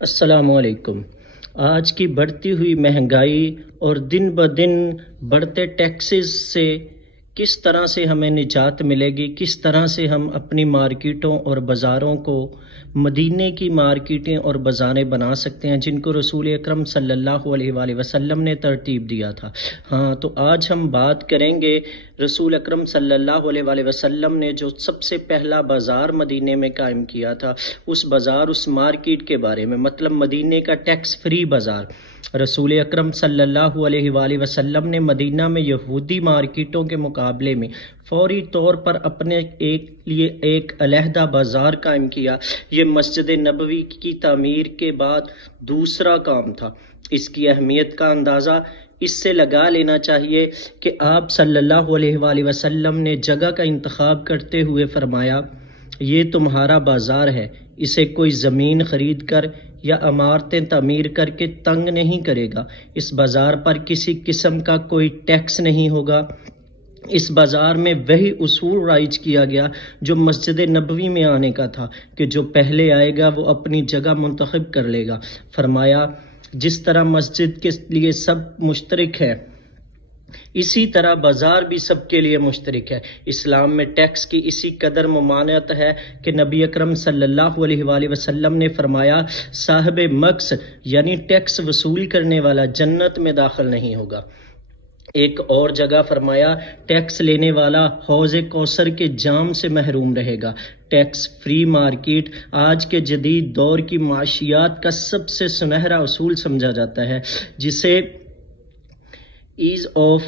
السلام علیکم۔ آج کی بڑھتی ہوئی مہنگائی اور دن بدن بڑھتے ٹیکسز سے کس طرح سے ہمیں نجات ملے گی، کس طرح سے ہم اپنی مارکیٹوں اور بازاروں کو مدینے کی مارکیٹیں اور بازاریں بنا سکتے ہیں جن کو رسول اکرم صلی اللہ علیہ وآلہ وسلم نے ترتیب دیا تھا۔ تو آج ہم بات کریں گے رسول اکرم صلی اللہ علیہ وآلہ وسلم نے جو سب سے پہلا بازار مدینے میں قائم کیا تھا، اس مارکیٹ کے بارے میں، مطلب مدینے کا ٹیکس فری بازار۔ رسول اکرم صلی اللہ علیہ وآلہ وسلم نے مدینہ میں یہودی مارکیٹوں کے مقابلے میں فوری طور پر اپنے لیے ایک علیحدہ بازار قائم کیا۔ یہ مسجد نبوی کی تعمیر کے بعد دوسرا کام تھا۔ اس کی اہمیت کا اندازہ اس سے لگا لینا چاہیے کہ آپ صلی اللہ علیہ وآلہ وسلم نے جگہ کا انتخاب کرتے ہوئے فرمایا، یہ تمہارا بازار ہے، اسے کوئی زمین خرید کر یا عمارتیں تعمیر کر کے تنگ نہیں کرے گا۔ اس بازار پر کسی قسم کا کوئی ٹیکس نہیں ہوگا۔ اس بازار میں وہی اصول رائج کیا گیا جو مسجد نبوی میں آنے کا تھا کہ جو پہلے آئے گا وہ اپنی جگہ منتخب کر لے گا۔ فرمایا، جس طرح مسجد کے لیے سب مشترک ہے اسی طرح بازار بھی سب کے لیے مشترک ہے۔ اسلام میں ٹیکس کی اسی قدر ممانعت ہے کہ نبی اکرم صلی اللہ علیہ وآلہ وسلم نے فرمایا، صاحب مکس یعنی ٹیکس وصول کرنے والا جنت میں داخل نہیں ہوگا۔ ایک اور جگہ فرمایا، ٹیکس لینے والا حوض کوثر کے جام سے محروم رہے گا۔ ٹیکس فری مارکیٹ آج کے جدید دور کی معاشیات کا سب سے سنہرا اصول سمجھا جاتا ہے، جسے ایز آف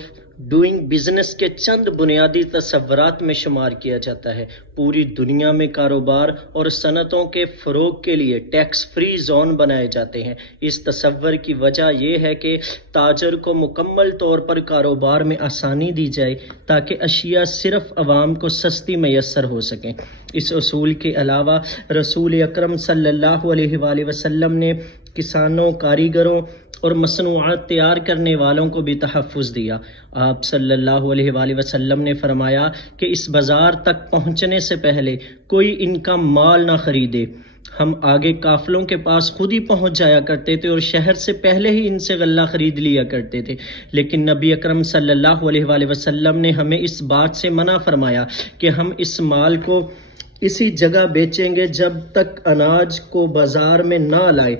ڈوئنگ بزنس کے چند بنیادی تصورات میں شمار کیا جاتا ہے۔ پوری دنیا میں کاروبار اور صنعتوں کے فروغ کے لیے ٹیکس فری زون بنائے جاتے ہیں۔ اس تصور کی وجہ یہ ہے کہ تاجر کو مکمل طور پر کاروبار میں آسانی دی جائے تاکہ اشیاء صرف عوام کو سستی میسر ہو سکیں۔ اس اصول کے علاوہ رسول اکرم صلی اللہ علیہ وآلہ وسلم نے کسانوں، کاریگروں اور مصنوعات تیار کرنے والوں کو بھی تحفظ دیا۔ آپ صلی اللہ علیہ وآلہ وسلم نے فرمایا کہ اس بازار تک پہنچنے سے پہلے کوئی ان کا مال نہ خریدے۔ ہم آگے قافلوں کے پاس خود ہی پہنچ جایا کرتے تھے اور شہر سے پہلے ہی ان سے غلہ خرید لیا کرتے تھے، لیکن نبی اکرم صلی اللہ علیہ وآلہ وسلم نے ہمیں اس بات سے منع فرمایا کہ ہم اس مال کو اسی جگہ بیچیں گے جب تک اناج کو بازار میں نہ لائے۔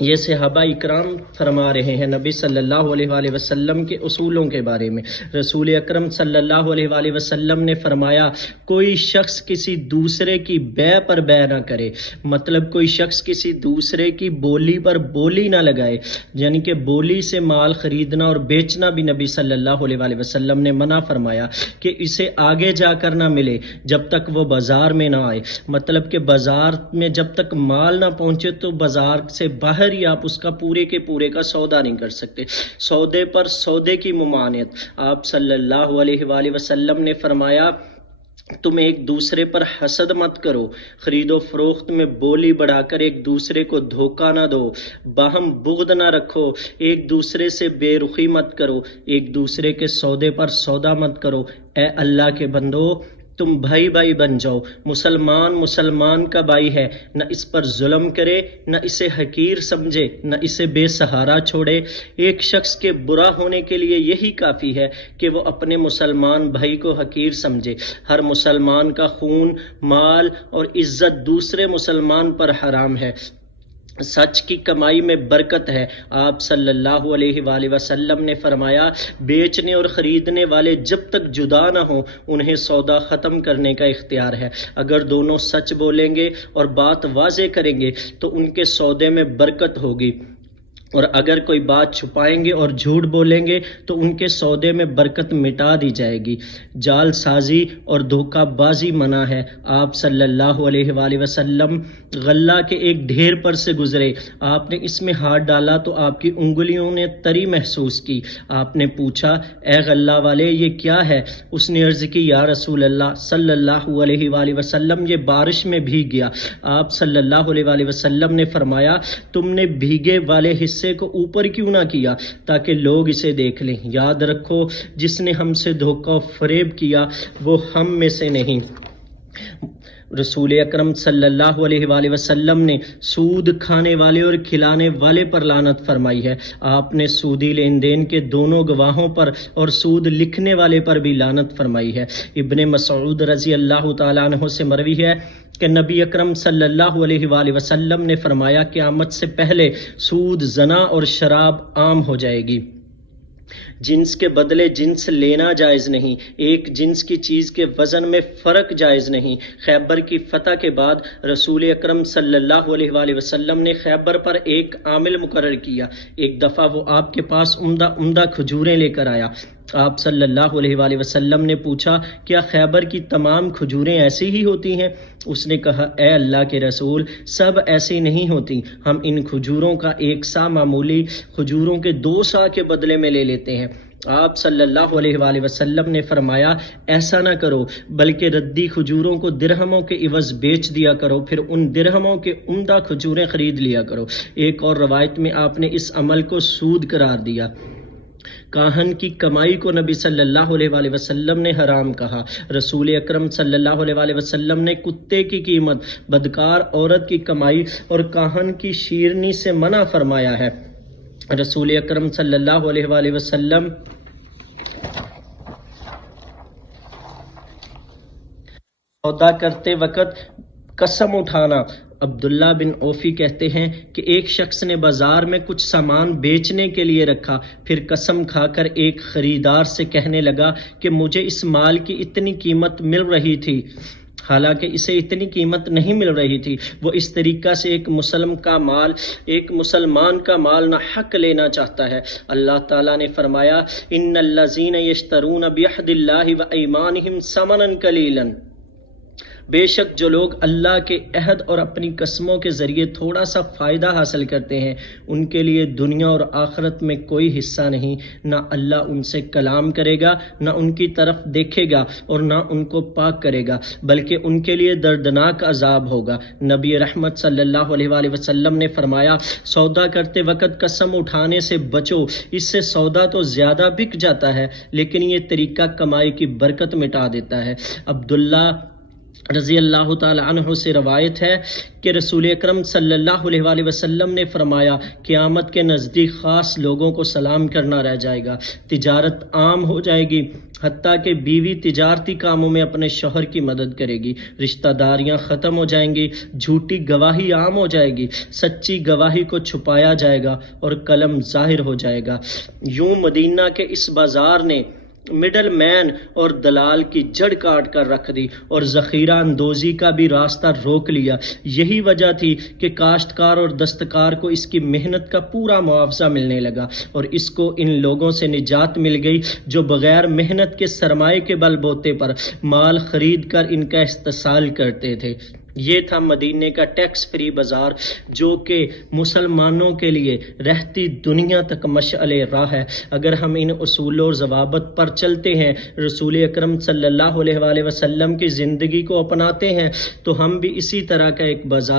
یہ صحابہ اکرام فرما رہے ہیں نبی صلی اللہ علیہ وآلہ وسلم کے اصولوں کے بارے میں۔ رسول اکرم صلی اللہ علیہ وآلہ وسلم نے فرمایا، کوئی شخص کسی دوسرے کی بے پر بے نہ کرے، مطلب کوئی شخص کسی دوسرے کی بولی پر بولی نہ لگائے، یعنی کہ بولی سے مال خریدنا اور بیچنا بھی نبی صلی اللہ علیہ وآلہ وسلم نے منع فرمایا کہ اسے آگے جا کر نہ ملے جب تک وہ بازار میں نہ آئے، مطلب کہ بازار میں جب تک مال نہ پہنچے تو بازار سے باہر ہی آپ اس کا پورے کے پورے کا سودا نہیں کر سکتے۔ سودے پر سودے کی ممانعت۔ آپ صلی اللہ علیہ وآلہ وسلم نے فرمایا، تم ایک دوسرے پر حسد مت کرو، خرید و فروخت میں بولی بڑھا کر ایک دوسرے کو دھوکہ نہ دو، باہم بغض نہ رکھو، ایک دوسرے سے بے رخی مت کرو، ایک دوسرے کے سودے پر سودا مت کرو۔ اے اللہ کے بندو، تم بھائی بھائی بن جاؤ۔ مسلمان کا بھائی ہے، نہ اس پر ظلم کرے، نہ اسے حقیر سمجھے، نہ اسے بے سہارا چھوڑے۔ ایک شخص کے برا ہونے کے لیے یہی کافی ہے کہ وہ اپنے مسلمان بھائی کو حقیر سمجھے۔ ہر مسلمان کا خون، مال اور عزت دوسرے مسلمان پر حرام ہے۔ سچ کی کمائی میں برکت ہے۔ آپ صلی اللہ علیہ وآلہ وسلم نے فرمایا، بیچنے اور خریدنے والے جب تک جدا نہ ہوں انہیں سودا ختم کرنے کا اختیار ہے۔ اگر دونوں سچ بولیں گے اور بات واضح کریں گے تو ان کے سودے میں برکت ہوگی، اور اگر کوئی بات چھپائیں گے اور جھوٹ بولیں گے تو ان کے سودے میں برکت مٹا دی جائے گی۔ جال سازی اور دھوکہ بازی منع ہے۔ آپ صلی اللہ علیہ وآلہ وسلم غلہ کے ایک ڈھیر پر سے گزرے، آپ نے اس میں ہاتھ ڈالا تو آپ کی انگلیوں نے تری محسوس کی۔ آپ نے پوچھا، اے غلہ والے یہ کیا ہے؟ اس نے عرض کی، یا رسول اللہ صلی اللہ علیہ وآلہ وسلم یہ بارش میں بھیگ گیا۔ آپ صلی اللہ علیہ وآلہ وسلم نے فرمایا، تم نے بھیگے والے حصے کو اوپر کیوں نہ کیا تاکہ لوگ اسے دیکھ لیں؟ یاد رکھو، جس نے ہم سے دھوکہ و فریب کیا وہ ہم میں سے نہیں۔ رسول اکرم صلی اللہ علیہ وآلہ وسلم نے سود کھانے والے اور کھلانے والے پر لعنت فرمائی ہے۔ آپ نے سودی لین دین کے دونوں گواہوں پر اور سود لکھنے والے پر بھی لعنت فرمائی ہے۔ ابن مسعود رضی اللہ تعالیٰ عنہ سے مروی ہے کہ نبی اکرم صلی اللہ علیہ وآلہ وسلم نے فرمایا قیامت سے پہلے سود، زنا اور شراب عام ہو جائے گی۔ جنس کے بدلے جنس لینا جائز نہیں، ایک جنس کی چیز کے وزن میں فرق جائز نہیں۔ خیبر کی فتح کے بعد رسول اکرم صلی اللہ علیہ وآلہ وسلم نے خیبر پر ایک عامل مقرر کیا۔ ایک دفعہ وہ آپ کے پاس عمدہ کھجوریں لے کر آیا۔ آپ صلی اللہ علیہ وآلہ وسلم نے پوچھا کیا خیبر کی تمام کھجوریں ایسی ہی ہوتی ہیں؟ اس نے کہا اے اللہ کے رسول، سب ایسی نہیں ہوتی، ہم ان کھجوروں کا ایک سا معمولی کھجوروں کے 2 سا کے بدلے میں لے لیتے ہیں۔ آپ صلی اللہ علیہ وآلہ وسلم نے فرمایا ایسا نہ کرو، بلکہ ردی کھجوروں کو درہموں کے عوض بیچ دیا کرو، پھر ان درہموں کے عمدہ کھجوریں خرید لیا کرو۔ ایک اور روایت میں آپ نے اس عمل کو سود قرار دیا۔ کاہن کی کمائی کو نبی صلی اللہ علیہ وآلہ وسلم نے حرام کہا۔ رسول اکرم صلی اللہ علیہ وآلہ وسلم نے کتے کی قیمت، بدکار عورت کی کمائی اور کاہن کی شیرنی سے منع فرمایا ہے۔ رسول اکرم صلی اللہ علیہ وآلہ وسلم سودا کرتے وقت قسم اٹھانا۔ عبداللہ بن اوفی کہتے ہیں کہ ایک شخص نے بازار میں کچھ سامان بیچنے کے لیے رکھا، پھر قسم کھا کر ایک خریدار سے کہنے لگا کہ مجھے اس مال کی اتنی قیمت مل رہی تھی، حالانکہ اسے اتنی قیمت نہیں مل رہی تھی۔ وہ اس طریقہ سے ایک مسلمان کا مال نہ حق لینا چاہتا ہے۔ اللہ تعالیٰ نے فرمایا ان الذین یشترون بعہد اللہ وایمانہم ثمنا قلیلا، بے شک جو لوگ اللہ کے عہد اور اپنی قسموں کے ذریعے تھوڑا سا فائدہ حاصل کرتے ہیں، ان کے لیے دنیا اور آخرت میں کوئی حصہ نہیں، نہ اللہ ان سے کلام کرے گا، نہ ان کی طرف دیکھے گا اور نہ ان کو پاک کرے گا، بلکہ ان کے لیے دردناک عذاب ہوگا۔ نبی رحمت صلی اللہ علیہ وآلہ وسلم نے فرمایا سودا کرتے وقت قسم اٹھانے سے بچو، اس سے سودا تو زیادہ بک جاتا ہے لیکن یہ طریقہ کمائی کی برکت مٹا دیتا ہے۔ عبداللہ رضی اللہ تعالی عنہ سے روایت ہے کہ رسول اکرم صلی اللہ علیہ وآلہ وسلم نے فرمایا قیامت کے نزدیک خاص لوگوں کو سلام کرنا رہ جائے گا، تجارت عام ہو جائے گی، حتیٰ کہ بیوی تجارتی کاموں میں اپنے شوہر کی مدد کرے گی، رشتہ داریاں ختم ہو جائیں گی، جھوٹی گواہی عام ہو جائے گی، سچی گواہی کو چھپایا جائے گا اور قلم ظاہر ہو جائے گا۔ یوں مدینہ کے اس بازار نے مڈل مین اور دلال کی جڑ کاٹ کر رکھ دی اور ذخیرہ اندوزی کا بھی راستہ روک لیا۔ یہی وجہ تھی کہ کاشتکار اور دستکار کو اس کی محنت کا پورا معاوضہ ملنے لگا اور اس کو ان لوگوں سے نجات مل گئی جو بغیر محنت کے سرمایے کے بل بوتے پر مال خرید کر ان کا استحصال کرتے تھے۔ یہ تھا مدینے کا ٹیکس فری بازار جو کہ مسلمانوں کے لیے رہتی دنیا تک مشعل راہ ہے۔ اگر ہم ان اصول اور ضوابط پر چلتے ہیں، رسول اکرم صلی اللہ علیہ وآلہ وسلم کی زندگی کو اپناتے ہیں، تو ہم بھی اسی طرح کا ایک بازار